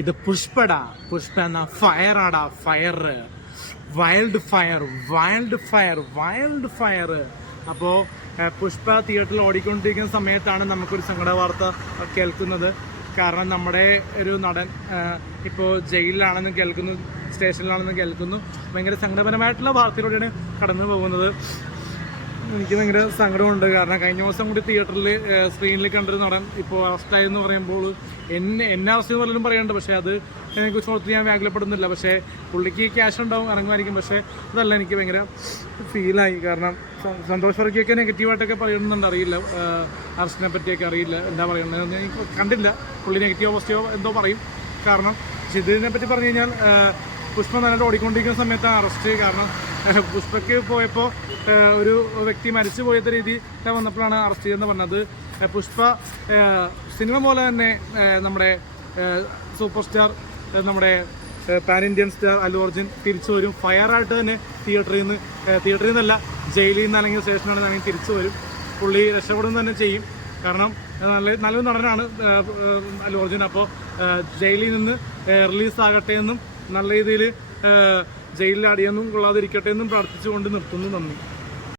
ഇത് പുഷ്പടാ. പുഷ്പ എന്ന ഫയർ ആടാ, fire, wild fire, wild fire, wild fire. അപ്പോൾ പുഷ്പ തിയേറ്ററിൽ ഓടിക്കൊണ്ടിരിക്കുന്ന സമയത്താണ് നമുക്കൊരു സങ്കട വാർത്ത കേൾക്കുന്നത്. കാരണം നമ്മുടെ ഒരു നടൻ ഇപ്പോൾ ജയിലിലാണെന്ന് കേൾക്കുന്നു, സ്റ്റേഷനിലാണെന്ന് കേൾക്കുന്നു. ഭയങ്കര സങ്കടപരമായിട്ടുള്ള വാർത്തയിലൂടെയാണ് കടന്നു പോകുന്നത്. എനിക്ക് ഭയങ്കര സങ്കടമുണ്ട്. കാരണം കഴിഞ്ഞ ദിവസം കൂടി തിയേറ്ററിൽ സ്ക്രീനിൽ കണ്ടൊരു നടൻ ഇപ്പോൾ അറസ്റ്റായി എന്ന് പറയുമ്പോൾ എന്നെ അറസ്റ്റ് പലരും പറയാറുണ്ട്. പക്ഷേ അത് അതിനെക്കുറിച്ച് ഓർത്ത് ഞാൻ വ്യാകുലപ്പെടുന്നില്ല. പക്ഷേ പുള്ളിക്ക് ക്യാഷ് ഉണ്ടാവും, ഇറങ്ങുമായിരിക്കും. പക്ഷേ അതല്ല, എനിക്ക് ഭയങ്കര ഫീലായി. കാരണം സന്തോഷ് വർക്കിയൊക്കെ നെഗറ്റീവായിട്ടൊക്കെ പറയുന്നുണ്ട്, അറിയില്ല അറസ്റ്റിനെ പറ്റിയൊക്കെ അറിയില്ല എന്താ പറയുന്നത്, എനിക്ക് കണ്ടില്ല. പുള്ളി നെഗറ്റീവോ പോസിറ്റീവോ എന്തോ പറയും. കാരണം ഇതിനെ പറ്റി പറഞ്ഞു കഴിഞ്ഞാൽ പുഷ്പ നന്നായിട്ട് ഓടിക്കൊണ്ടിരിക്കുന്ന സമയത്താണ് അറസ്റ്റ്. കാരണം പുഷ്പയ്ക്ക് പോയപ്പോൾ ഒരു വ്യക്തി മരിച്ചു പോയത്തെ രീതി വന്നപ്പോഴാണ് അറസ്റ്റ് ചെയ്തെന്ന് പറഞ്ഞത്. പുഷ്പ സിനിമ പോലെ തന്നെ നമ്മുടെ സൂപ്പർ സ്റ്റാർ, നമ്മുടെ pan Indian star Allu Arjun തിരിച്ചു വരും. ഫയറായിട്ട് തന്നെ തിയേറ്ററിൽ നിന്നല്ല, ജയിലിൽ നിന്ന് അല്ലെങ്കിൽ സ്റ്റേഷനാണെന്ന് തിരിച്ചു വരും. പുള്ളി രക്ഷപ്പെടുന്ന തന്നെ ചെയ്യും. കാരണം നല്ലൊരു നടനാണ് അല്ലു അർജുൻ. അപ്പോൾ ജയിലിൽ നിന്ന് റിലീസാകട്ടെ എന്നും നല്ല രീതിയിൽ ജയിലിൽ അടിയൊന്നും കൊള്ളാതിരിക്കട്ടെ എന്നും പ്രാർത്ഥിച്ചുകൊണ്ട് നിർത്തുന്നു. നന്ദി.